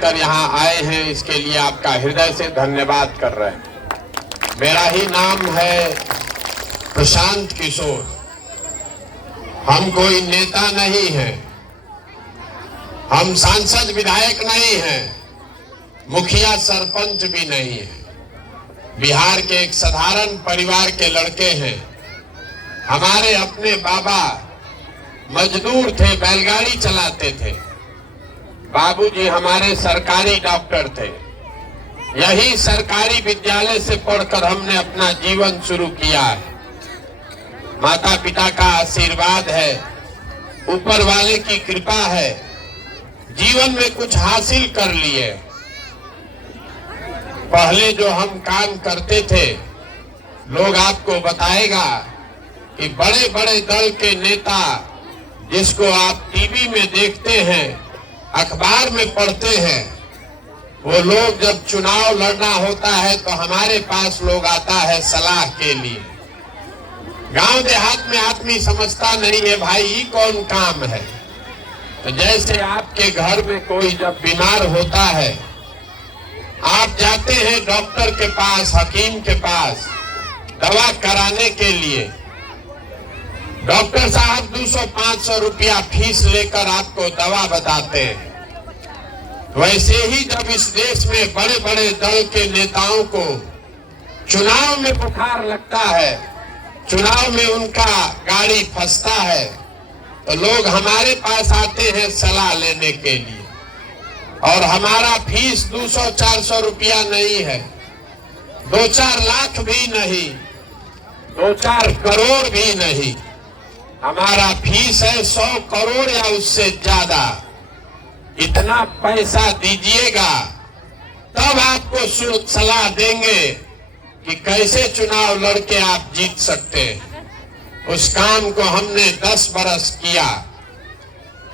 छोड़कर यहाँ आए हैं, इसके लिए आपका हृदय से धन्यवाद कर रहे हैं। मेरा ही नाम है प्रशांत किशोर। हम कोई नेता नहीं हैं, हम सांसद विधायक नहीं हैं, मुखिया सरपंच भी नहीं है। बिहार के एक साधारण परिवार के लड़के हैं। हमारे अपने बाबा मजदूर थे, बैलगाड़ी चलाते थे। बाबूजी हमारे सरकारी डॉक्टर थे। यही सरकारी विद्यालय से पढ़कर हमने अपना जीवन शुरू किया है। माता पिता का आशीर्वाद है, ऊपर वाले की कृपा है, जीवन में कुछ हासिल कर लिए। पहले जो हम काम करते थे, लोग आपको बताएगा कि बड़े बड़े दल के नेता जिसको आप टीवी में देखते हैं, अखबार में पढ़ते हैं, वो लोग जब चुनाव लड़ना होता है तो हमारे पास लोग आता है सलाह के लिए। गांव देहात में आदमी समझता नहीं है भाई ये कौन काम है। तो जैसे आपके घर में कोई जब बीमार होता है, आप जाते हैं डॉक्टर के पास, हकीम के पास दवा कराने के लिए। डॉक्टर साहब 200-500 रुपया फीस लेकर आपको दवा बताते हैं। वैसे ही जब इस देश में बड़े बड़े दल के नेताओं को चुनाव में बुखार लगता है, चुनाव में उनका गाड़ी फंसता है, तो लोग हमारे पास आते हैं सलाह लेने के लिए। और हमारा फीस 200-400 रुपया नहीं है, 2-4 लाख भी नहीं, 2-4 करोड़ भी नहीं। हमारा फीस है 100 करोड़ या उससे ज्यादा। इतना पैसा दीजिएगा तब आपको सलाह देंगे कि कैसे चुनाव लड़के आप जीत सकते हैं। उस काम को हमने 10 बरस किया,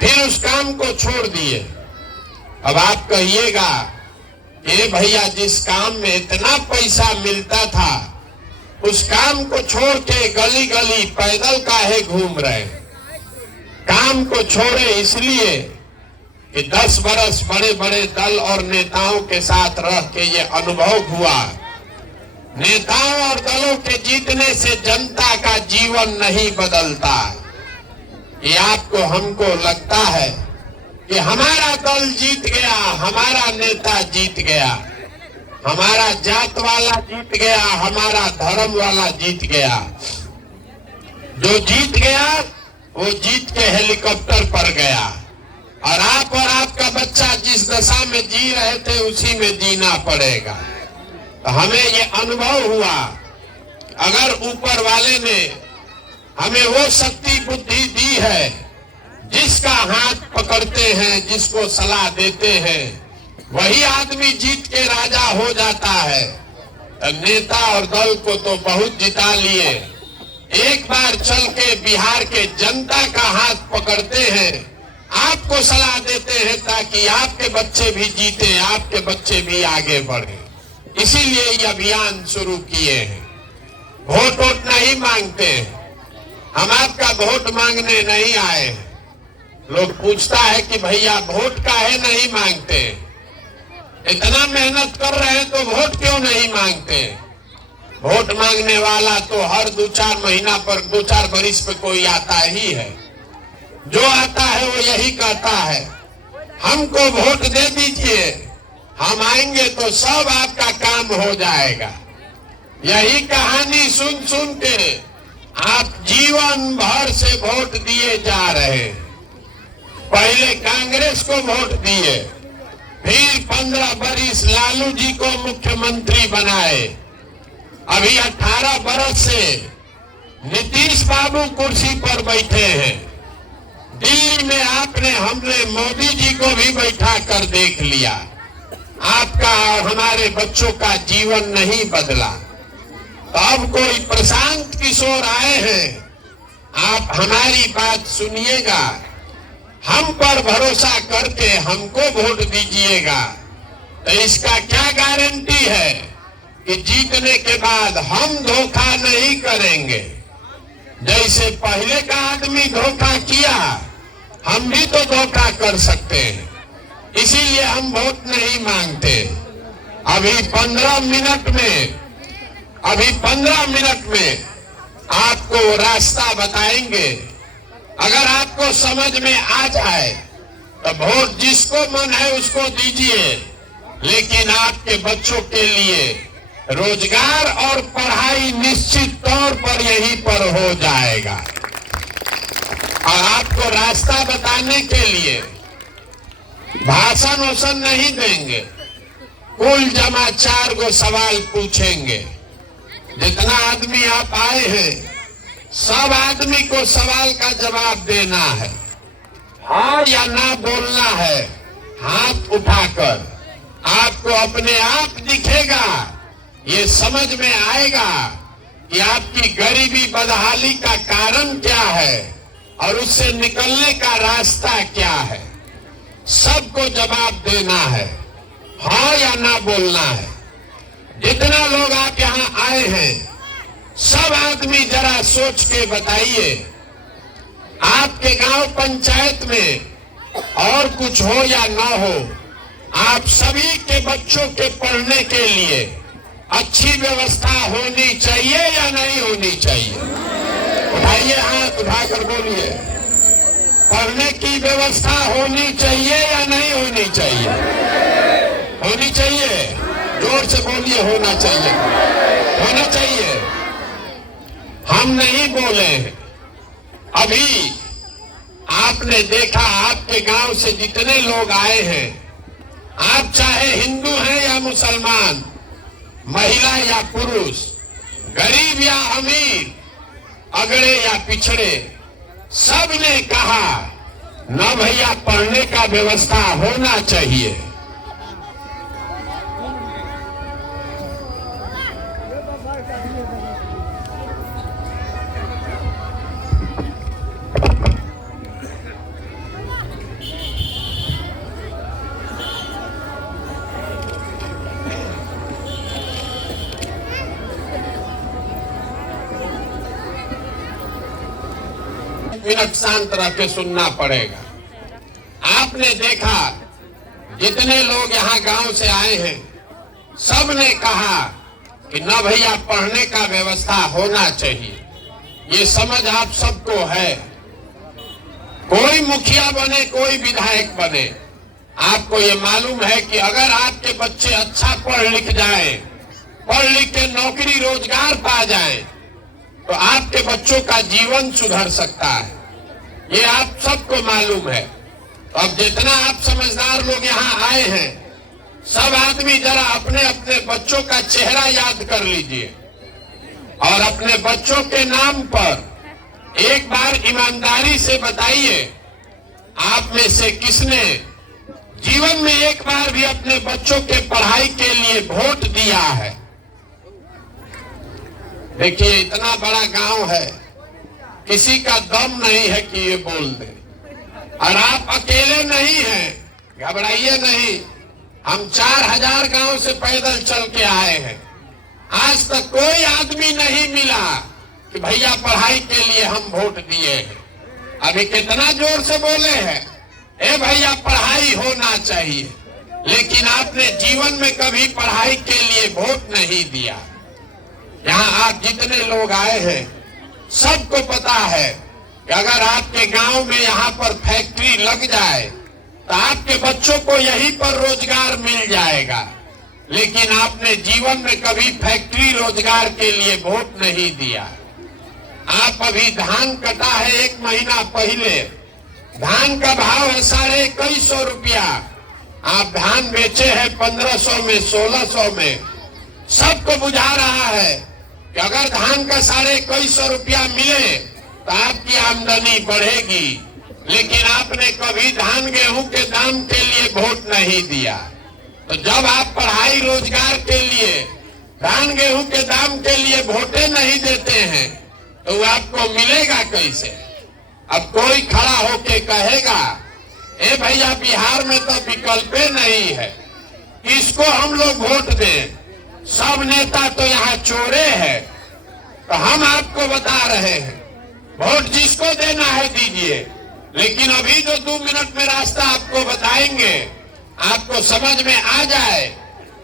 फिर उस काम को छोड़ दिए। अब आप कहिएगा कि भैया जिस काम में इतना पैसा मिलता था, उस काम को छोड़ के गली गली पैदल काहे घूम रहे। काम को छोड़े इसलिए कि 10 बरस बड़े बड़े दल और नेताओं के साथ रह के ये अनुभव हुआ। नेताओं और दलों के जीतने से जनता का जीवन नहीं बदलता। ये आपको हमको लगता है कि हमारा दल जीत गया, हमारा नेता जीत गया, हमारा जात वाला जीत गया, हमारा धर्म वाला जीत गया। जो जीत गया वो जीत के हेलीकॉप्टर पर गया, और आप और आपका बच्चा जिस दशा में जी रहे थे उसी में जीना पड़ेगा। तो हमें ये अनुभव हुआ, अगर ऊपर वाले ने हमें वो शक्ति बुद्धि दी है, जिसका हाथ पकड़ते हैं, जिसको सलाह देते हैं, वही आदमी जीत के राजा हो जाता है। तो नेता और दल को तो बहुत जिता लिए, एक बार चल के बिहार के जनता का हाथ पकड़ते हैं, आपको सलाह देते हैं ताकि आपके बच्चे भी जीते, आपके बच्चे भी आगे बढ़े। इसीलिए ये अभियान शुरू किए हैं। वोट वोट नहीं मांगते, हम आपका वोट मांगने नहीं आए। लोग पूछता है कि भैया वोट काहे नहीं मांगते, इतना मेहनत कर रहे हैं तो वोट क्यों नहीं मांगते। वोट मांगने वाला तो हर 2-4 महीना पर 2-4 बरिस पे कोई आता ही है। जो आता है वो यही कहता है हमको वोट दे दीजिए, हम आएंगे तो सब आपका काम हो जाएगा। यही कहानी सुन सुन के आप जीवन भर से वोट दिए जा रहे। पहले कांग्रेस को वोट दिए, फिर 15 बरिस लालू जी को मुख्यमंत्री बनाए, अभी 18 बरस से नीतीश बाबू कुर्सी पर बैठे हैं। दिल्ली में आपने हमने मोदी जी को भी बैठा कर देख लिया, आपका और हमारे बच्चों का जीवन नहीं बदला। तो अब कोई प्रशांत किशोर आए हैं, आप हमारी बात सुनिएगा, हम पर भरोसा करके हमको वोट दीजिएगा। तो इसका क्या गारंटी है कि जीतने के बाद हम धोखा नहीं करेंगे। जैसे पहले का आदमी धोखा किया, हम भी तो धोखा कर सकते हैं। इसीलिए हम वोट नहीं मांगते। अभी 15 मिनट में आपको रास्ता बताएंगे। अगर आपको समझ में आ जाए तो वोट जिसको मन है उसको दीजिए, लेकिन आपके बच्चों के लिए रोजगार और पढ़ाई निश्चित तौर पर यहीं पर हो जाएगा। और आपको रास्ता बताने के लिए भाषण वोषण नहीं देंगे, कुल जमा 4 गो सवाल पूछेंगे। जितना आदमी आप आए हैं सब आदमी को सवाल का जवाब देना है, हाँ या ना बोलना है। हाथ उठाकर आपको अपने आप दिखेगा, ये समझ में आएगा कि आपकी गरीबी बदहाली का कारण क्या है और उससे निकलने का रास्ता क्या है। सबको जवाब देना है, हाँ या ना बोलना है। जितना लोग आप यहाँ आए हैं सब आदमी जरा सोच के बताइए, आपके गांव पंचायत में और कुछ हो या ना हो, आप सभी के बच्चों के पढ़ने के लिए अच्छी व्यवस्था होनी चाहिए या नहीं होनी चाहिए? उठाइए हाथ, उठाकर बोलिए, पढ़ने की व्यवस्था होनी चाहिए या नहीं होनी चाहिए? होनी चाहिए। जोर से बोलिए, होना चाहिए, होना चाहिए। हम नहीं बोले हैं। अभी आपने देखा आपके गांव से जितने लोग आए हैं, आप चाहे हिंदू हैं या मुसलमान, महिला या पुरुष, गरीब या अमीर, अगड़े या पिछड़े, सब ने कहा न भैया पढ़ने का व्यवस्था होना चाहिए। मिनट शांत रह के सुनना पड़ेगा। आपने देखा जितने लोग यहाँ गांव से आए हैं सब ने कहा कि न भैया पढ़ने का व्यवस्था होना चाहिए। ये समझ आप सबको है। कोई मुखिया बने, कोई विधायक बने, आपको ये मालूम है कि अगर आपके बच्चे अच्छा पढ़ लिख जाएं, पढ़ लिख के नौकरी रोजगार पा जाएं, तो आपके बच्चों का जीवन सुधर सकता है। ये आप सबको मालूम है। तो अब जितना आप समझदार लोग यहाँ आए हैं, सब आदमी जरा अपने अपने बच्चों का चेहरा याद कर लीजिए और अपने बच्चों के नाम पर एक बार ईमानदारी से बताइए, आप में से किसने जीवन में एक बार भी अपने बच्चों के पढ़ाई के लिए वोट दिया है? देखिए, इतना बड़ा गांव है, किसी का दम नहीं है कि ये बोल दे। और आप अकेले नहीं हैं, घबराइए नहीं। हम 4000 गांव से पैदल चल के आए हैं। आज तक कोई आदमी नहीं मिला कि भैया पढ़ाई के लिए हम वोट दिए हैं। अभी कितना जोर से बोले हैं, ए भैया पढ़ाई होना चाहिए, लेकिन आपने जीवन में कभी पढ़ाई के लिए वोट नहीं दिया। यहाँ आप जितने लोग आए हैं सबको पता है कि अगर आपके गांव में यहाँ पर फैक्ट्री लग जाए तो आपके बच्चों को यहीं पर रोजगार मिल जाएगा, लेकिन आपने जीवन में कभी फैक्ट्री रोजगार के लिए वोट नहीं दिया। आप अभी धान कटा है 1 महीना पहले, धान का भाव है 2150 रुपया, आप धान बेचे हैं 1500 में, 1600 में। सबको बुझा रहा है कि अगर धान का 2150 रुपया मिले तो आपकी आमदनी बढ़ेगी, लेकिन आपने कभी धान गेहूं के दाम के लिए वोट नहीं दिया। तो जब आप पढ़ाई रोजगार के लिए, धान गेहूं के दाम के लिए वोटें नहीं देते हैं तो आपको मिलेगा कैसे? अब कोई खड़ा होके कहेगा, ए भैया बिहार में तो विकल्प नहीं है, किसको हम लोग वोट दें, सब नेता तो यहाँ चोरे हैं। तो हम आपको बता रहे हैं, वोट जिसको देना है दीजिए, लेकिन अभी जो 2 मिनट में रास्ता आपको बताएंगे आपको समझ में आ जाए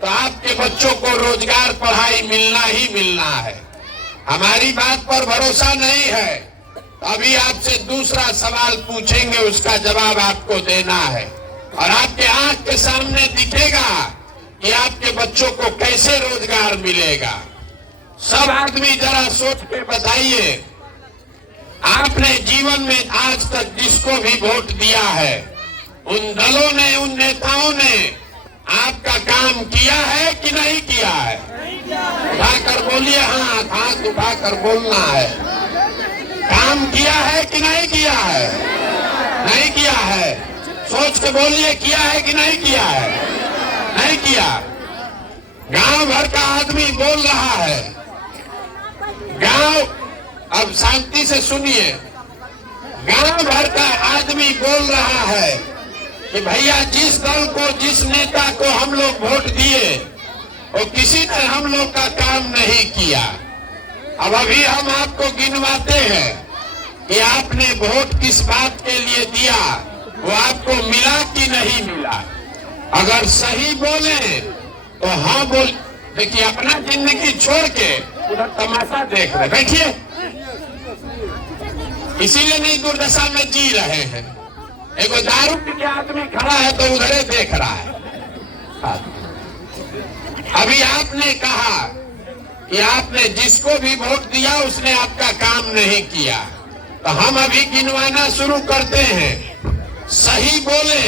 तो आपके बच्चों को रोजगार पढ़ाई मिलना ही मिलना है। हमारी बात पर भरोसा नहीं है तो अभी आपसे दूसरा सवाल पूछेंगे, उसका जवाब आपको देना है और आपके आंख के सामने दिखेगा कि आपके बच्चों को कैसे रोजगार मिलेगा। सब आदमी जरा सोच के बताइए, आपने जीवन में आज तक जिसको भी वोट दिया है, उन दलों ने, उन नेताओं ने आपका काम किया है कि नहीं किया है? उठाकर बोलिए, हाथ उठाकर बोलना है। काम किया है कि नहीं किया है? नहीं किया है। सोच के बोलिए, किया है कि नहीं किया है? नहीं किया। गांव भर का आदमी बोल रहा है, गांव, अब शांति से सुनिए, गांव भर का आदमी बोल रहा है कि भैया जिस दल को, जिस नेता को हम लोग वोट दिए वो किसी ने हम लोग का काम नहीं किया। अब अभी हम आपको गिनवाते हैं कि आपने वोट किस बात के लिए दिया, वो आपको मिला कि नहीं मिला। अगर सही बोले तो हाँ बोल। देखिए, अपना जिंदगी छोड़ के उधर तमाशा देख रहे, देखिए, इसीलिए नहीं दुर्दशा में जी रहे हैं। एक दारू पी के आदमी खड़ा है तो उधरे देख रहा है। अभी आपने कहा कि आपने जिसको भी वोट दिया उसने आपका काम नहीं किया, तो हम अभी गिनवाना शुरू करते हैं। सही बोले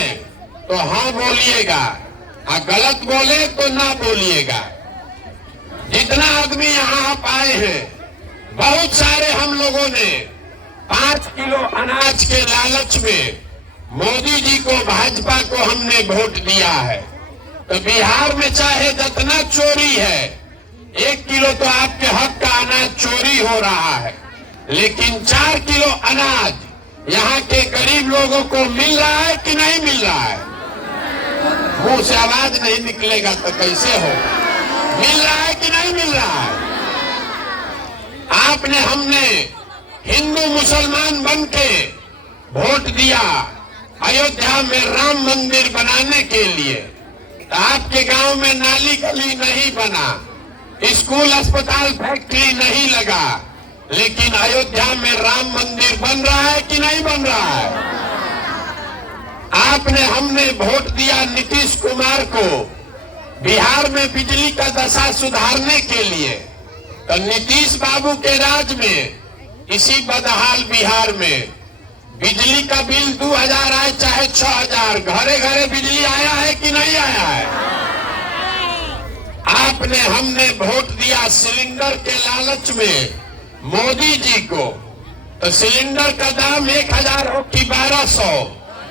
तो हाँ बोलिएगा और गलत बोले तो ना बोलिएगा। जितना आदमी यहाँ आप आए हैं, बहुत सारे हम लोगों ने 5 किलो अनाज के लालच में मोदी जी को, भाजपा को हमने वोट दिया है। तो बिहार में चाहे जितना चोरी है, 1 किलो तो आपके हक का अनाज चोरी हो रहा है, लेकिन 4 किलो अनाज यहाँ के गरीब लोगों को मिल रहा है कि नहीं मिल रहा है? मुंह से आवाज नहीं निकलेगा तो कैसे हो? मिल रहा है कि नहीं मिल रहा है? आपने, हमने हिंदू मुसलमान बन के वोट दिया अयोध्या में राम मंदिर बनाने के लिए, तो आपके गांव में नाली गली नहीं बना, स्कूल अस्पताल फैक्ट्री नहीं लगा, लेकिन अयोध्या में राम मंदिर बन रहा है कि नहीं बन रहा है? आपने, हमने वोट दिया नीतीश कुमार को बिहार में बिजली का दशा सुधारने के लिए, तो नीतीश बाबू के राज में इसी बदहाल बिहार में बिजली का बिल 2000 आए चाहे 6000, घरे घरे बिजली आया है कि नहीं आया है? आपने, हमने वोट दिया सिलेंडर के लालच में मोदी जी को, तो सिलेंडर का दाम 1000 हो कि 1200,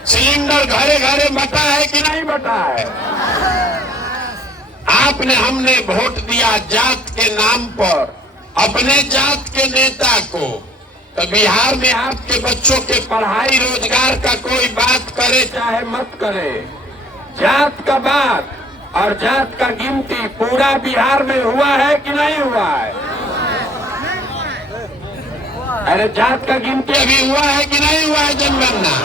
सिलेंडर घरे घरे बटा है कि नहीं बटा है? आपने, हमने वोट दिया जात के नाम पर अपने जात के नेता को, तो बिहार में आपके बच्चों के पढ़ाई रोजगार का कोई बात करे चाहे मत करे, जात का बात और जात का गिनती पूरा बिहार में हुआ है कि नहीं हुआ है? अरे जात का गिनती अभी हुआ है कि नहीं हुआ है? जनगणना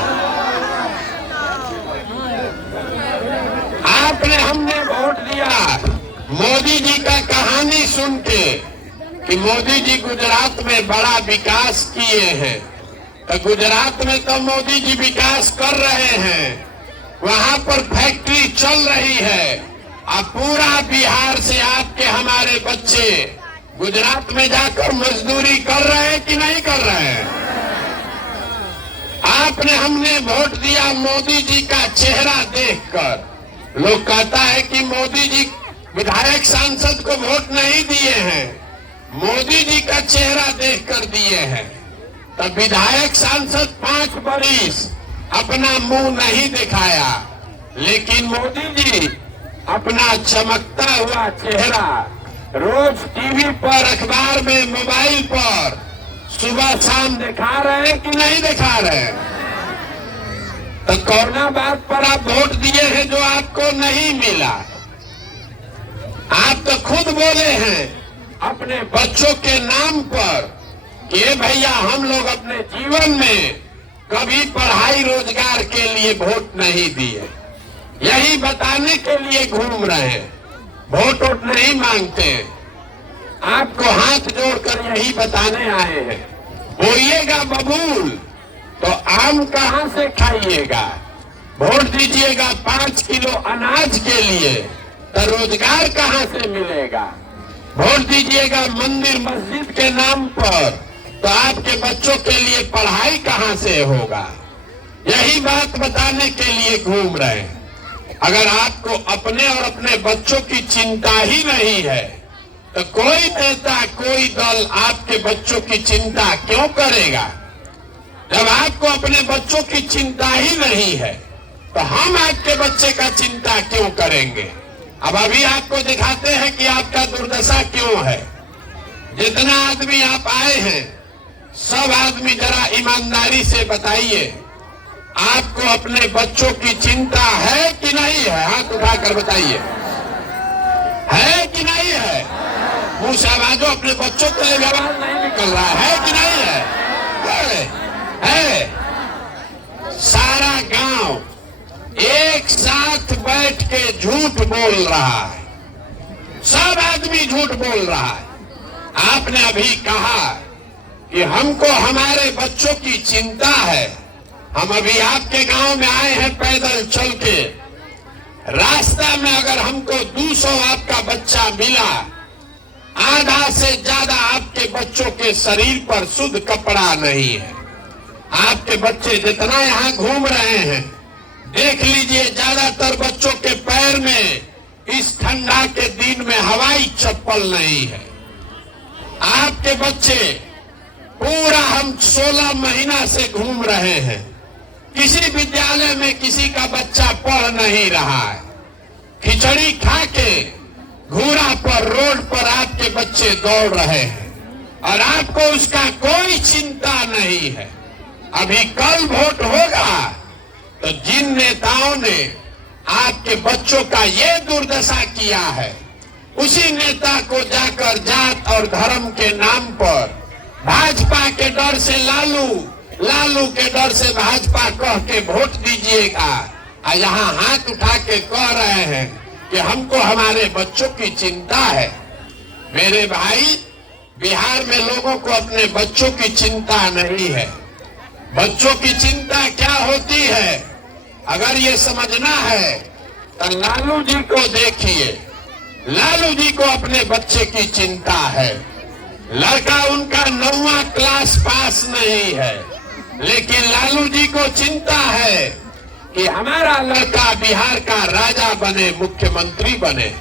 आपने, हमने वोट दिया मोदी जी का कहानी सुन के कि मोदी जी गुजरात में बड़ा विकास किए हैं, तो गुजरात में तो मोदी जी विकास कर रहे हैं, वहां पर फैक्ट्री चल रही है, अब पूरा बिहार से आपके हमारे बच्चे गुजरात में जाकर मजदूरी कर रहे हैं कि नहीं कर रहे हैं? आपने, हमने वोट दिया मोदी जी का चेहरा देखकर। लोग कहता है कि मोदी जी विधायक सांसद को वोट नहीं दिए हैं, मोदी जी का चेहरा देखकर दिए हैं। तब विधायक सांसद 5 बरिस अपना मुंह नहीं दिखाया, लेकिन मोदी जी अपना चमकता हुआ चेहरा रोज टीवी पर, अखबार में, मोबाइल पर सुबह शाम दिखा रहे हैं कि नहीं दिखा रहे हैं? तो कोरोना बात पर आप वोट दिए हैं जो आपको नहीं मिला। आप तो खुद बोले हैं अपने बच्चों के नाम पर कि भैया हम लोग अपने जीवन में कभी पढ़ाई रोजगार के लिए वोट नहीं दिए, यही बताने के लिए घूम रहे हैं, वोट वोट नहीं मांगते हैं, आपको हाथ जोड़कर यही बताने आए हैं। बोइएगा बबूल तो आम कहां से खाइएगा, वोट दीजिएगा 5 किलो अनाज के लिए तो रोजगार कहां से मिलेगा, वोट दीजिएगा मंदिर मस्जिद के नाम पर तो आपके बच्चों के लिए पढ़ाई कहां से होगा। यही बात बताने के लिए घूम रहे हैं। अगर आपको अपने और अपने बच्चों की चिंता ही नहीं है तो कोई नेता कोई दल आपके बच्चों की चिंता क्यों करेगा। जब आपको अपने बच्चों की चिंता ही नहीं है तो हम आपके बच्चे का चिंता क्यों करेंगे। अब अभी आपको दिखाते हैं कि आपका दुर्दशा क्यों है। जितना आदमी आप आए हैं सब आदमी जरा ईमानदारी से बताइए, आपको अपने बच्चों की चिंता है कि नहीं है। हाथ उठाकर बताइए, है कि नहीं है। मुंह से आवाजो अपने बच्चों के लिए आवाज नहीं निकल रहा है कि नहीं है। है। सारा गांव एक साथ बैठ के झूठ बोल रहा है, सब आदमी झूठ बोल रहा है। आपने अभी कहा कि हमको हमारे बच्चों की चिंता है। हम अभी आपके गांव में आए हैं पैदल चल के, रास्ता में अगर हमको 200 आपका बच्चा मिला, आधा से ज्यादा आपके बच्चों के शरीर पर शुद्ध कपड़ा नहीं है। आपके बच्चे जितना यहाँ घूम रहे हैं देख लीजिए, ज्यादातर बच्चों के पैर में इस ठंडा के दिन में हवाई चप्पल नहीं है। आपके बच्चे पूरा हम 16 महीना से घूम रहे हैं, किसी विद्यालय में किसी का बच्चा पढ़ नहीं रहा है। खिचड़ी खा के घूरा पर रोड पर आपके बच्चे दौड़ रहे हैं और आपको उसका कोई चिंता नहीं है। अभी कल वोट होगा तो जिन नेताओं ने आपके बच्चों का ये दुर्दशा किया है, उसी नेता को जाकर जात और धर्म के नाम पर भाजपा के डर से लालू, लालू के डर से भाजपा कह के वोट दीजिएगा। और यहाँ हाथ उठा के कह रहे हैं कि हमको हमारे बच्चों की चिंता है। मेरे भाई, बिहार में लोगों को अपने बच्चों की चिंता नहीं है। बच्चों की चिंता क्या होती है, अगर ये समझना है तो लालू जी को देखिए। लालू जी को अपने बच्चे की चिंता है। लड़का उनका 9वां क्लास पास नहीं है, लेकिन लालू जी को चिंता है कि हमारा लड़का बिहार का राजा बने, मुख्यमंत्री बने।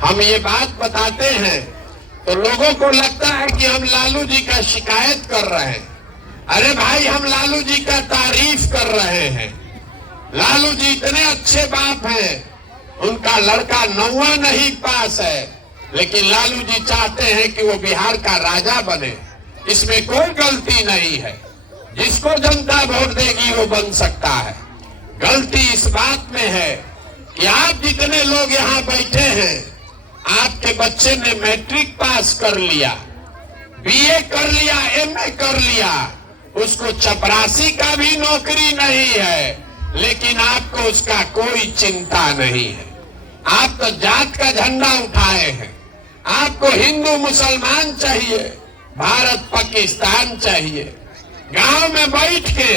हम ये बात बताते हैं तो लोगों को लगता है कि हम लालू जी का शिकायत कर रहे हैं। अरे भाई, हम लालू जी का तारीफ कर रहे हैं। लालू जी इतने अच्छे बाप हैं, उनका लड़का 9वां नहीं पास है, लेकिन लालू जी चाहते हैं कि वो बिहार का राजा बने। इसमें कोई गलती नहीं है, जिसको जनता वोट देगी वो बन सकता है। गलती इस बात में है कि आप जितने लोग यहाँ बैठे हैं, आपके बच्चे ने मैट्रिक पास कर लिया, बीए कर लिया, एमए कर लिया, उसको चपरासी का भी नौकरी नहीं है, लेकिन आपको उसका कोई चिंता नहीं है। आप तो जात का झंडा उठाए हैं। आपको हिंदू मुसलमान चाहिए, भारत पाकिस्तान चाहिए। गांव में बैठ के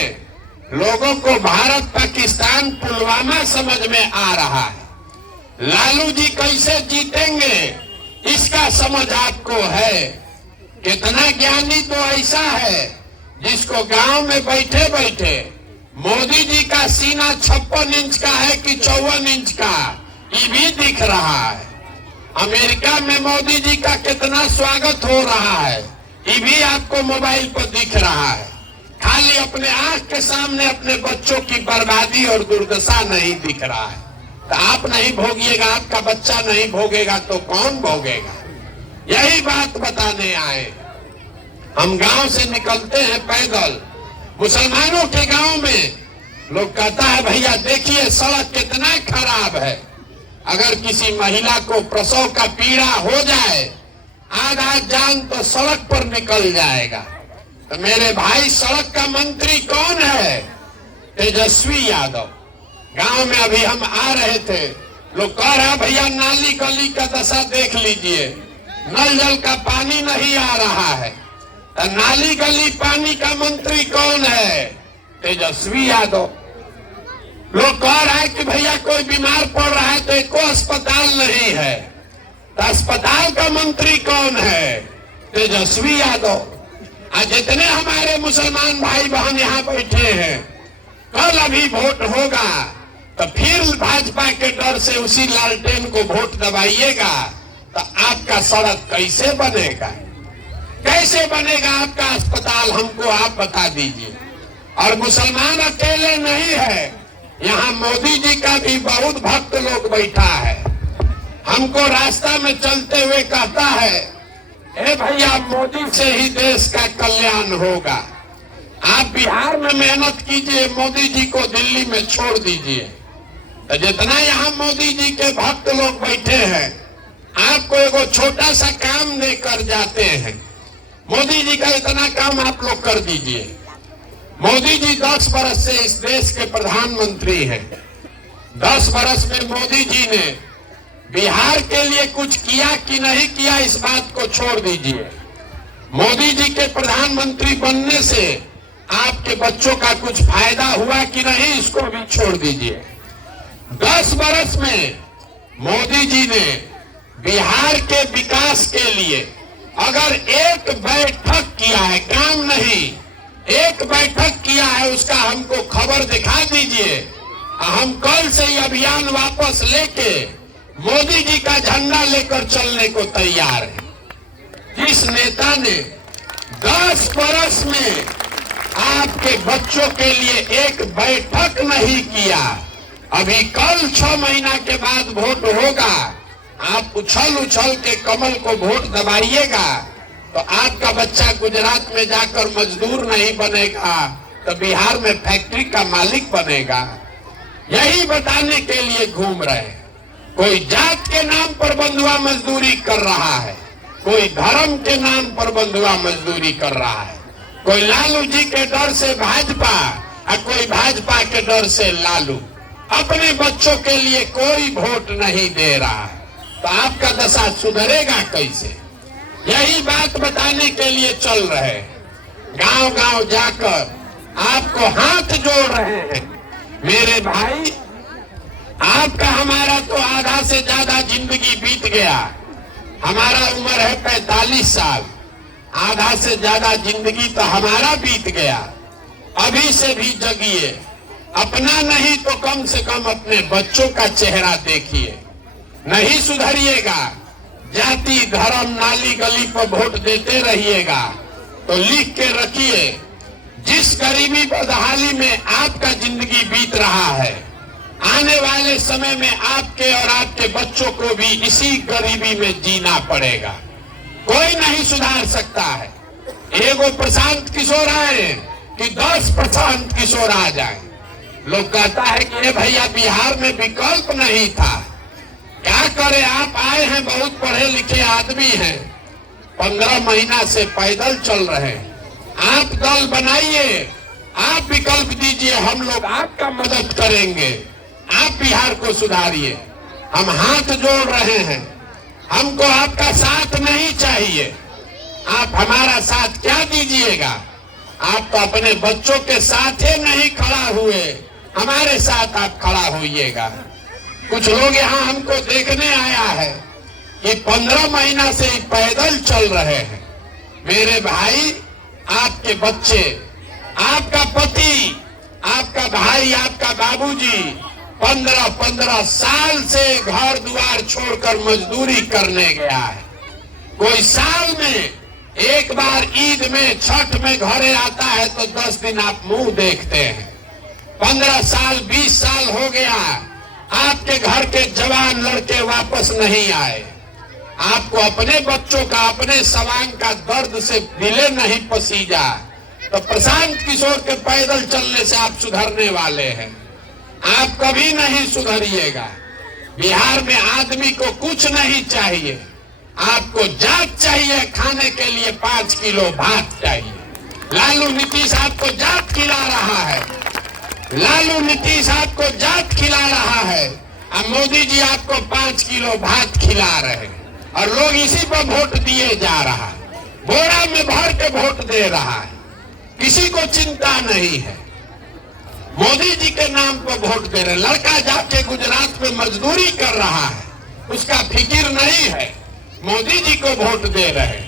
लोगों को भारत पाकिस्तान पुलवामा समझ में आ रहा है। लालू जी कैसे जीतेंगे इसका समझ आपको है। कितना ज्ञानी तो ऐसा है जिसको गांव में बैठे बैठे मोदी जी का सीना 56 इंच का है कि 54 इंच का, ये भी दिख रहा है। अमेरिका में मोदी जी का कितना स्वागत हो रहा है, ये भी आपको मोबाइल पर दिख रहा है। खाली अपने आंख के सामने अपने बच्चों की बर्बादी और दुर्दशा नहीं दिख रहा है। तो आप नहीं भोगिएगा, आपका बच्चा नहीं भोगेगा तो कौन भोगेगा। यही बात बताने आए। हम गांव से निकलते हैं पैदल, मुसलमानों के गांव में लोग कहता है भैया देखिए सड़क कितना खराब है। अगर किसी महिला को प्रसव का पीड़ा हो जाए, आधा जान तो सड़क पर निकल जाएगा। तो मेरे भाई, सड़क का मंत्री कौन है? तेजस्वी यादव। गांव में अभी हम आ रहे थे, लोग कह रहा भैया नाली गली का दशा देख लीजिए, नल जल का पानी नहीं आ रहा है। तो नाली गली पानी का मंत्री कौन है? तेजस्वी यादव। लोग कह रहा है कि भैया कोई बीमार पड़ रहा है तो एको अस्पताल नहीं है, तो अस्पताल का मंत्री कौन है? तेजस्वी यादव। आज जितने हमारे मुसलमान भाई बहन यहाँ बैठे हैं, कल अभी वोट होगा तो फिर भाजपा के डर से उसी लालटेन को वोट दबाइएगा, तो आपका सड़क कैसे बनेगा? कैसे बनेगा आपका अस्पताल? हमको आप बता दीजिए। और मुसलमान अकेले नहीं है, यहाँ मोदी जी का भी बहुत भक्त लोग बैठा है। हमको रास्ता में चलते हुए कहता है, ए भैया मोदी से ही देश का कल्याण होगा, आप बिहार में मेहनत कीजिए, मोदी जी को दिल्ली में छोड़ दीजिए। तो जितना यहाँ मोदी जी के भक्त लोग बैठे हैं, आपको एगो छोटा सा काम देकर जाते हैं। मोदी जी का इतना काम आप लोग कर दीजिए। मोदी जी 10 बरस से इस देश के प्रधानमंत्री हैं। 10 बरस में मोदी जी ने बिहार के लिए कुछ किया कि नहीं किया, इस बात को छोड़ दीजिए। मोदी जी के प्रधानमंत्री बनने से आपके बच्चों का कुछ फायदा हुआ कि नहीं, इसको भी छोड़ दीजिए। 10 बरस में मोदी जी ने बिहार के विकास के लिए अगर एक बैठक किया है, काम नहीं, एक बैठक किया है, उसका हमको खबर दिखा दीजिए। हम कल से ही अभियान वापस लेके मोदी जी का झंडा लेकर चलने को तैयार है। जिस नेता ने 10 बरस में आपके बच्चों के लिए एक बैठक नहीं किया, अभी कल 6 महीना के बाद वोट होगा, आप उछल उछल के कमल को वोट दबाइएगा, तो आपका बच्चा गुजरात में जाकर मजदूर नहीं बनेगा, तो बिहार में फैक्ट्री का मालिक बनेगा। यही बताने के लिए घूम रहे हैं। कोई जात के नाम पर बंधुआ मजदूरी कर रहा है, कोई धर्म के नाम पर बंधुआ मजदूरी कर रहा है, कोई लालू जी के डर से भाजपा और कोई भाजपा के डर से लालू। अपने बच्चों के लिए कोई वोट नहीं दे रहा है, तो आपका दशा सुधरेगा कैसे? यही बात बताने के लिए चल रहे हैं। गांव गांव जाकर आपको हाथ जोड़ रहे हैं। मेरे भाई, आपका हमारा तो आधा से ज्यादा जिंदगी बीत गया। हमारा उम्र है 45 साल, आधा से ज्यादा जिंदगी तो हमारा बीत गया। अभी से भी जगिए, अपना नहीं तो कम से कम अपने बच्चों का चेहरा देखिए। नहीं सुधरिएगा, जाति धर्म नाली गली पर वोट देते रहिएगा, तो लिख के रखिए, जिस गरीबी बदहाली में आपका जिंदगी बीत रहा है, आने वाले समय में आपके और आपके बच्चों को भी इसी गरीबी में जीना पड़ेगा। कोई नहीं सुधार सकता है। एगो प्रशांत किशोर आए कि 10 प्रशांत किशोर आ जाए। लोग कहता है कि ये भैया बिहार में विकल्प नहीं था, क्या करे, आप आए हैं, बहुत पढ़े लिखे आदमी हैं, 15 महीना से पैदल चल रहे हैं। आप दल बनाइए, आप विकल्प दीजिए, हम लोग आपका मदद करेंगे, आप बिहार को सुधारिए। हम हाथ जोड़ रहे हैं, हमको आपका साथ नहीं चाहिए। आप हमारा साथ क्या दीजिएगा? आप तो अपने बच्चों के साथ ही नहीं खड़ा हुए, हमारे साथ आप खड़ा होइएगा। कुछ लोग यहाँ हमको देखने आया है कि 15 महीना से पैदल चल रहे हैं। मेरे भाई, आपके बच्चे, आपका पति, आपका भाई, आपका बाबूजी 15-15 साल से घर द्वार छोड़कर मजदूरी करने गया है। कोई साल में एक बार ईद में, छठ में घरे आता है तो 10 दिन आप मुंह देखते हैं। 15 साल 20 साल हो गया, आपके घर के जवान लड़के वापस नहीं आए। आपको अपने बच्चों का, अपने सवांग का दर्द से दिले नहीं पसीजा, तो प्रशांत किशोर के पैदल चलने से आप सुधरने वाले हैं? आप कभी नहीं सुधरिएगा। बिहार में आदमी को कुछ नहीं चाहिए, आपको जात चाहिए, खाने के लिए 5 किलो भात चाहिए। लालू नीतीश आपको जात खिला रहा है, लालू नीतीश आपको जात खिला रहा है और मोदी जी आपको 5 किलो भात खिला रहे हैं और लोग इसी पर वोट दिए जा रहा है। बोरा में भर के वोट दे रहा है, किसी को चिंता नहीं है। मोदी जी के नाम पर वोट दे रहे। लड़का जाके गुजरात में मजदूरी कर रहा है, उसका फिक्र नहीं है, मोदी जी को वोट दे रहे।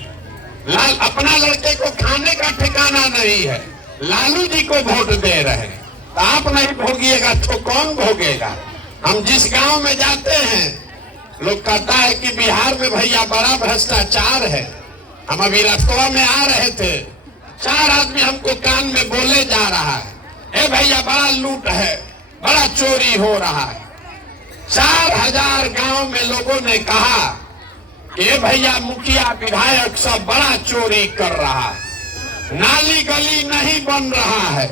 लाल अपना लड़के को खाने का ठिकाना नहीं है, लालू जी को वोट दे रहे। तो आप नहीं भोगिएगा तो कौन भोगेगा? हम जिस गांव में जाते हैं लोग कहता है कि बिहार में भैया बड़ा भ्रष्टाचार है। हम अभी रास्तवा में आ रहे थे, 4 आदमी हमको कान में बोले जा रहा है, ए भैया बड़ा लूट है, बड़ा चोरी हो रहा है। 4000 गांव में लोगों ने कहा कि भैया मुखिया विधायक सब बड़ा चोरी कर रहा है, नाली गली नहीं बन रहा है,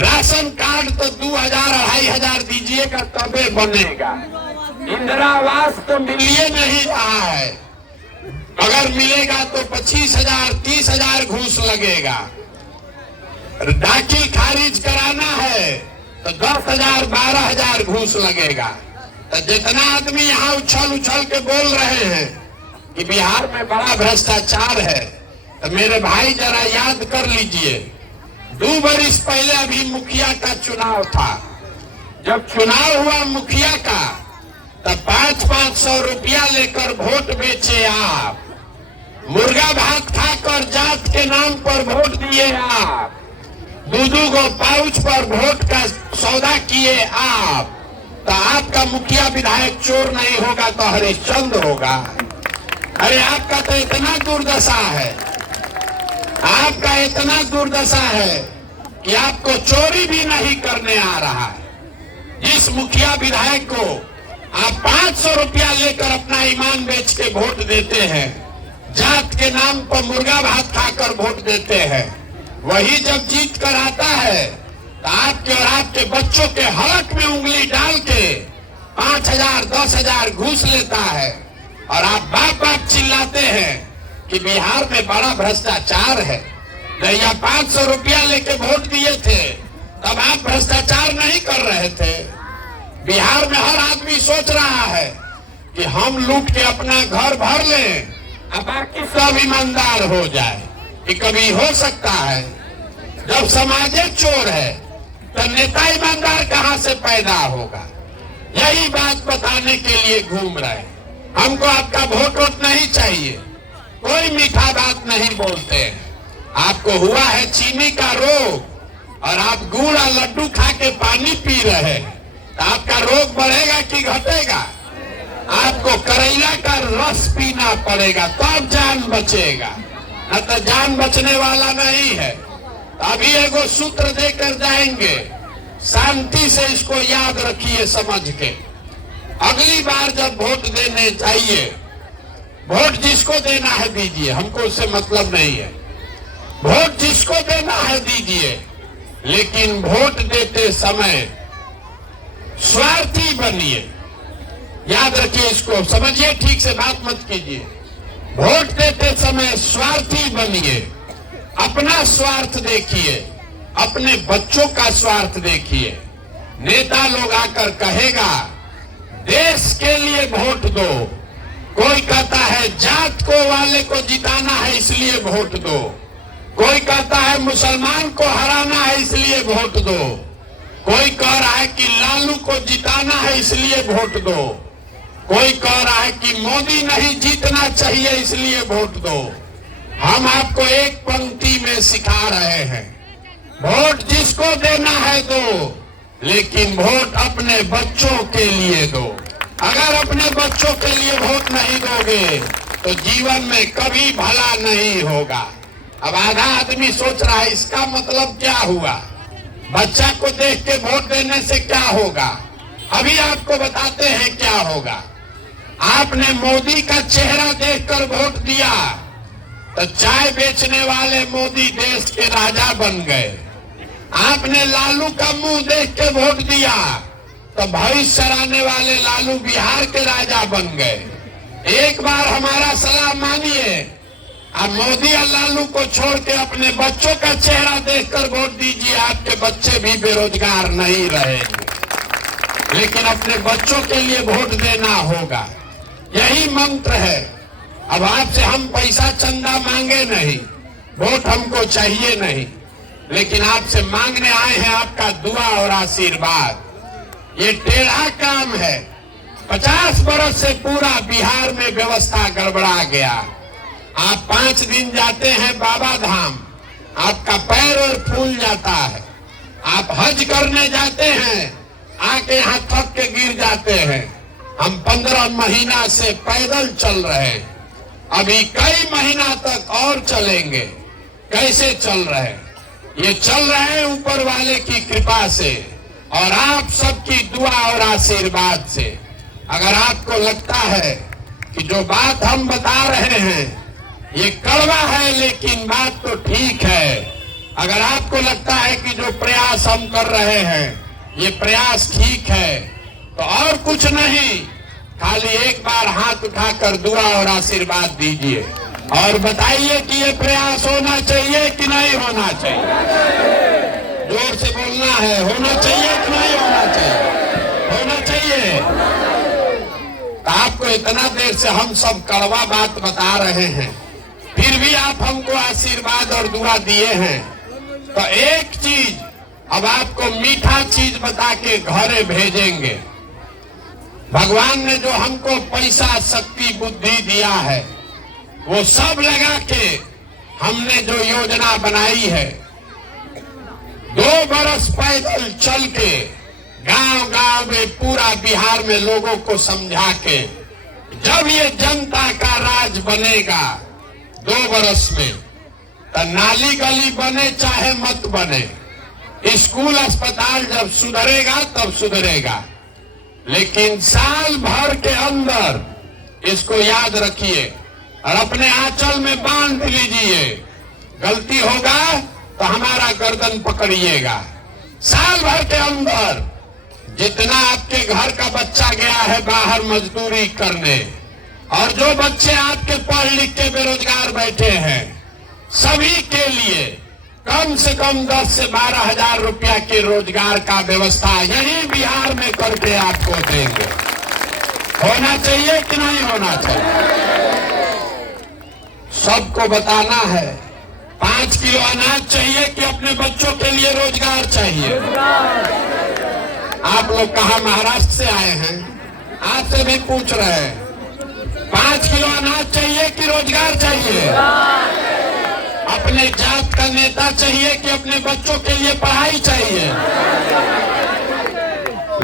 राशन कार्ड तो 2000-2500 दीजिएगा तबे बनेगा, इंदिरा आवास तो मिलिए नहीं रहा है, अगर मिलेगा तो 25,000-30,000 घूस लगेगा, दाखिल खारिज कराना है तो 10,000-12,000 घूस लगेगा। तो जितना आदमी यहाँ उछल उछल के बोल रहे हैं कि बिहार में बड़ा भ्रष्टाचार है, तो मेरे भाई जरा याद कर लीजिए, 2 बरिस पहले अभी मुखिया का चुनाव था। जब चुनाव हुआ मुखिया का तब 500-500 रुपया लेकर वोट बेचे आप, मुर्गा भात खाकर जात के नाम पर वोट दिए आप, 2-2 गो पाउच पर वोट का सौदा किए आप। तो आपका मुखिया विधायक चोर नहीं होगा तो हरिश्चंद्र होगा। अरे आपका तो इतना दुर्दशा है, आपका इतना दुर्दशा है कि आपको चोरी भी नहीं करने आ रहा है। जिस मुखिया विधायक को आप 500 रुपया लेकर अपना ईमान बेच के वोट देते हैं, जात के नाम पर मुर्गा भात खाकर वोट देते हैं, वही जब जीत कर आता है तो आपके और आपके बच्चों के हलक में उंगली डाल के 5,000-10,000 घूस लेता है और आप बाप बाप चिल्लाते हैं कि बिहार में बड़ा भ्रष्टाचार है। भैया 500 रुपया लेके वोट दिए थे तब आप भ्रष्टाचार नहीं कर रहे थे। बिहार में हर आदमी सोच रहा है कि हम लूट के अपना घर भर लें और बाकी सब ईमानदार हो जाए, कि कभी हो सकता है। जब समाज चोर है तो नेता ईमानदार कहां से पैदा होगा? यही बात बताने के लिए घूम रहे। हमको आपका वोट नहीं चाहिए, कोई मीठा बात नहीं बोलते हैं। आपको हुआ है चीनी का रोग और आप गुड़ और लड्डू खा के पानी पी रहे हैं, तो आपका रोग बढ़ेगा कि घटेगा? आपको करेला का रस पीना पड़ेगा तब जान बचेगा, न तो जान बचने वाला नहीं है। अभी एगो सूत्र देकर जाएंगे, शांति से इसको याद रखिए समझ के। अगली बार जब वोट देने जाइए, वोट जिसको देना है दीजिए, हमको उससे मतलब नहीं है। वोट जिसको देना है दीजिए, लेकिन वोट देते समय स्वार्थी बनिए। याद रखिए इसको, समझिए ठीक से, बात मत कीजिए। वोट देते समय स्वार्थी बनिए, अपना स्वार्थ देखिए, अपने बच्चों का स्वार्थ देखिए। नेता लोग आकर कहेगा देश के लिए वोट दो, कोई कहता है जात को वाले को जिताना है इसलिए वोट दो, कोई कहता है मुसलमान को हराना है इसलिए वोट दो, कोई कह रहा है कि लालू को जिताना है इसलिए वोट दो, कोई कह रहा है कि मोदी नहीं जीतना चाहिए इसलिए वोट दो। हम आपको एक पंक्ति में सिखा रहे हैं, वोट जिसको देना है दो, लेकिन वोट अपने बच्चों के लिए दो। अगर अपने बच्चों के लिए वोट नहीं दोगे तो जीवन में कभी भला नहीं होगा। अब आधा आदमी सोच रहा है इसका मतलब क्या हुआ, बच्चा को देख के वोट देने से क्या होगा? अभी आपको बताते हैं क्या होगा। आपने मोदी का चेहरा देखकर वोट दिया तो चाय बेचने वाले मोदी देश के राजा बन गए। आपने लालू का मुंह देख के वोट दिया तो भविष्य चराने वाले लालू बिहार के राजा बन गए। एक बार हमारा सलाह मानिए, अब मोदी और लालू को छोड़ के अपने बच्चों का चेहरा देखकर वोट दीजिए। आपके बच्चे भी बेरोजगार नहीं रहेंगे, लेकिन अपने बच्चों के लिए वोट देना होगा। यही मंत्र है। अब आपसे हम पैसा चंदा मांगे नहीं, वोट हमको चाहिए नहीं, लेकिन आपसे मांगने आए हैं आपका दुआ और आशीर्वाद। ये टेढ़ा काम है। 50 बरस से पूरा बिहार में व्यवस्था गड़बड़ा गया। आप 5 दिन जाते हैं बाबा धाम, आपका पैर और फूल जाता है। आप हज करने जाते हैं, आके यहाँ थक के गिर जाते हैं। हम 15 महीना से पैदल चल रहे हैं, अभी कई महीना तक और चलेंगे। कैसे चल रहे हैं? ये चल रहे हैं ऊपर वाले की कृपा से और आप सबकी दुआ और आशीर्वाद से। अगर आपको लगता है कि जो बात हम बता रहे हैं ये कड़वा है, लेकिन बात तो ठीक है, अगर आपको लगता है कि जो प्रयास हम कर रहे हैं ये प्रयास ठीक है, तो और कुछ नहीं, खाली एक बार हाथ उठाकर दुआ और आशीर्वाद दीजिए और बताइए कि ये प्रयास होना चाहिए कि नहीं होना चाहिए। जोर से बोलना है, होना चाहिए कि नहीं होना चाहिए? होना चाहिए। तो आपको इतना देर से हम सब कड़वा बात बता रहे हैं, फिर भी आप हमको आशीर्वाद और दुआ दिए हैं। तो एक चीज अब आपको मीठा चीज बता के घरे भेजेंगे। भगवान ने जो हमको पैसा, शक्ति, बुद्धि दिया है वो सब लगा के हमने जो योजना बनाई है, 2 बरस पैदल चल के गांव-गांव में पूरा बिहार में लोगों को समझा के, जब ये जनता का राज बनेगा 2 बरस में, तो नाली गली बने चाहे मत बने, स्कूल अस्पताल जब सुधरेगा तब सुधरेगा, लेकिन साल भर के अंदर इसको याद रखिए और अपने आंचल में बांध लीजिए। गलती होगा तो हमारा गर्दन पकड़िएगा। साल भर के अंदर जितना आपके घर का बच्चा गया है बाहर मजदूरी करने, और जो बच्चे आपके पढ़ लिख के बेरोजगार बैठे हैं, सभी के लिए कम से कम 10 से 12 हजार रुपया के रोजगार का व्यवस्था यही बिहार में करके आपको देंगे। होना चाहिए कि नहीं होना चाहिए? सबको बताना है। 5 किलो अनाज चाहिए कि अपने बच्चों के लिए रोजगार चाहिए? आप लोग कहाँ महाराष्ट्र से आए हैं? आपसे भी पूछ रहे हैं। 5 किलो अनाज चाहिए कि रोजगार चाहिए? अपने जात का नेता चाहिए कि अपने बच्चों के लिए पढ़ाई चाहिए?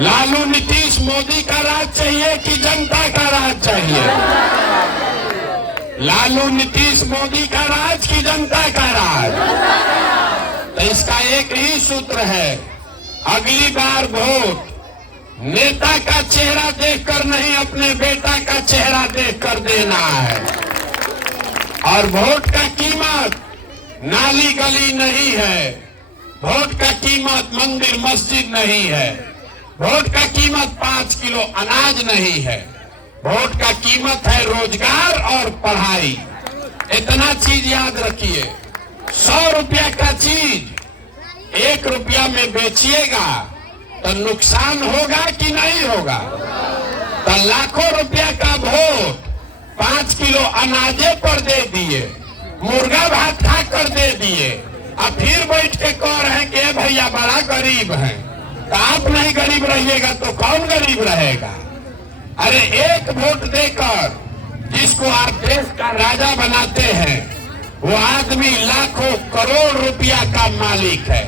लालू, नीतीश, मोदी का राज चाहिए कि जनता का राज चाहिए? लालू, नीतीश, मोदी का राज की जनता का राज? तो इसका एक ही सूत्र है, अगली बार वोट नेता का चेहरा देखकर नहीं, अपने बेटा का चेहरा देखकर देना है। और वोट का कीमत नाली गली नहीं है, वोट का कीमत मंदिर मस्जिद नहीं है, वोट का कीमत 5 किलो अनाज नहीं है, वोट का कीमत है रोजगार और पढ़ाई। इतना चीज याद रखिए। 100 रुपया का चीज 1 रुपया में बेचिएगा तो नुकसान होगा कि नहीं होगा? तो लाखों रुपया का वोट 5 किलो अनाजे पर दे दिए, मुर्गा भात खा कर दे दिए, अब फिर बैठ के कह रहे हैं कि भैया बड़ा गरीब है। तो आप नहीं गरीब रहिएगा तो कौन गरीब रहेगा? अरे एक वोट देकर जिसको आप देश का राजा बनाते हैं, वो आदमी लाखों करोड़ रुपया का मालिक है।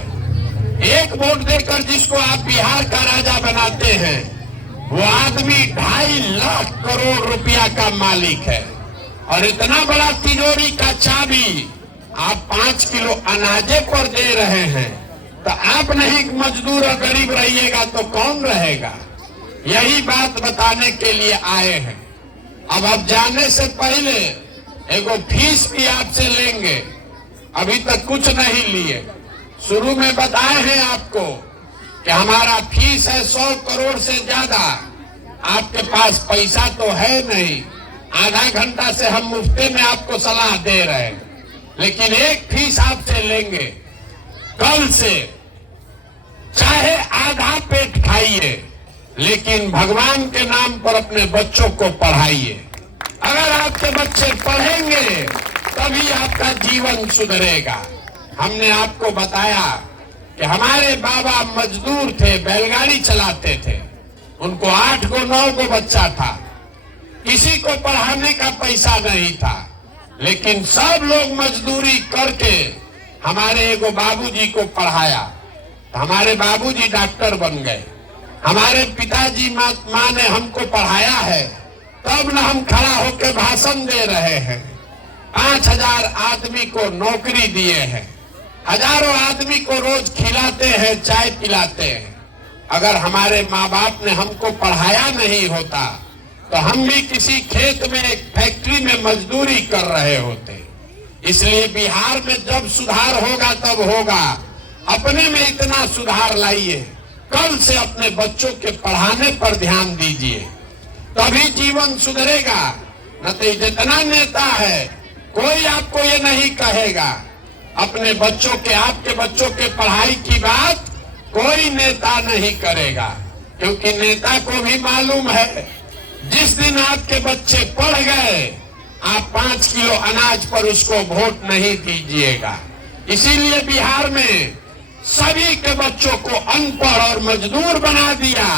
एक वोट देकर जिसको आप बिहार का राजा बनाते हैं, वो आदमी 2.5 लाख करोड़ रुपया का मालिक है। और इतना बड़ा तिजोरी का चाबी आप 5 किलो अनाजे पर दे रहे हैं, तो आप नहीं मजदूर और गरीब रहिएगा तो कौन रहेगा? यही बात बताने के लिए आए हैं। अब जाने से पहले एगो फीस भी आपसे लेंगे। अभी तक कुछ नहीं लिए, शुरू में बताए हैं आपको कि हमारा फीस है 100 करोड़ से ज्यादा। आपके पास पैसा तो है नहीं, आधा घंटा से हम मुफ्ते में आपको सलाह दे रहे हैं, लेकिन एक फीस आपसे लेंगे। कल से चाहे आधा पेट खाइए, लेकिन भगवान के नाम पर अपने बच्चों को पढ़ाइए। अगर आपके बच्चे पढ़ेंगे तभी आपका जीवन सुधरेगा। हमने आपको बताया कि हमारे बाबा मजदूर थे, बैलगाड़ी चलाते थे, उनको 8 को 9 को बच्चा था, किसी को पढ़ाने का पैसा नहीं था, लेकिन सब लोग मजदूरी करके हमारे एगो बाबूजी को पढ़ाया। हमारे बाबूजी डॉक्टर बन गए। हमारे पिताजी माँ ने हमको पढ़ाया है, तब न हम खड़ा होकर भाषण दे रहे हैं। 5000 आदमी को नौकरी दिए हैं, हजारों आदमी को रोज खिलाते हैं, चाय पिलाते हैं। अगर हमारे माँ बाप ने हमको पढ़ाया नहीं होता तो हम भी किसी खेत में, एक फैक्ट्री में मजदूरी कर रहे होते। इसलिए बिहार में जब सुधार होगा तब होगा। अपने में इतना सुधार लाइए, कल से अपने बच्चों के पढ़ाने पर ध्यान दीजिए, तभी जीवन सुधरेगा। न तो जितना नेता है कोई आपको ये नहीं कहेगा। अपने बच्चों के, आपके बच्चों के पढ़ाई की बात कोई नेता नहीं करेगा, क्योंकि नेता को भी मालूम है जिस दिन आपके बच्चे पढ़ गए, आप 5 किलो अनाज पर उसको वोट नहीं दीजिएगा। इसीलिए बिहार में सभी के बच्चों को अनपढ़ और मजदूर बना दिया,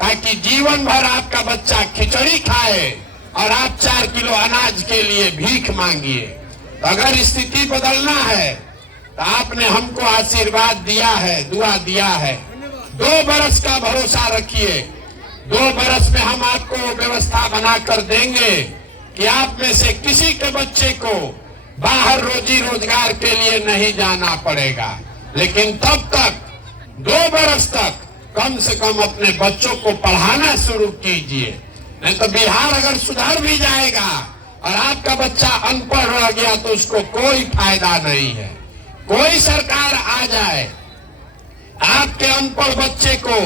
ताकि जीवन भर आपका बच्चा खिचड़ी खाए और आप 4 किलो अनाज के लिए भीख मांगिए। तो अगर स्थिति बदलना है तो आपने हमको आशीर्वाद दिया है, दुआ दिया है। 2 बरस का भरोसा रखिए। 2 बरस में हम आपको व्यवस्था बनाकर देंगे कि आप में से किसी के बच्चे को बाहर रोजी रोजगार के लिए नहीं जाना पड़ेगा। लेकिन तब तक 2 बरस तक कम से कम अपने बच्चों को पढ़ाना शुरू कीजिए। नहीं तो बिहार अगर सुधर भी जाएगा और आपका बच्चा अनपढ़ रह गया तो उसको कोई फायदा नहीं है। कोई सरकार आ जाए, आपके अनपढ़ बच्चे को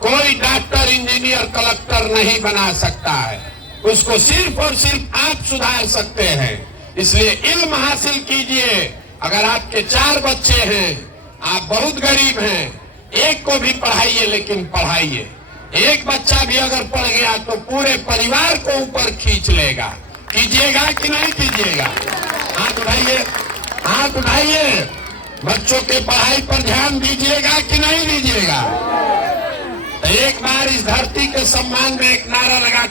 कोई डॉक्टर, इंजीनियर, कलेक्टर नहीं बना सकता है। उसको सिर्फ और सिर्फ आप सुधार सकते हैं। इसलिए इल्म हासिल कीजिए। अगर आपके 4 बच्चे हैं, आप बहुत गरीब हैं, एक को भी पढ़ाइए, लेकिन पढ़ाइए। एक बच्चा भी अगर पढ़ गया तो पूरे परिवार को ऊपर खींच लेगा। कीजिएगा कि नहीं कीजिएगा? हाथ उठाइए, हाथ उठाइए। बच्चों के पढ़ाई पर ध्यान दीजिएगा कि नहीं दीजिएगा? एक बार इस धरती के सम्मान में एक नारा लगा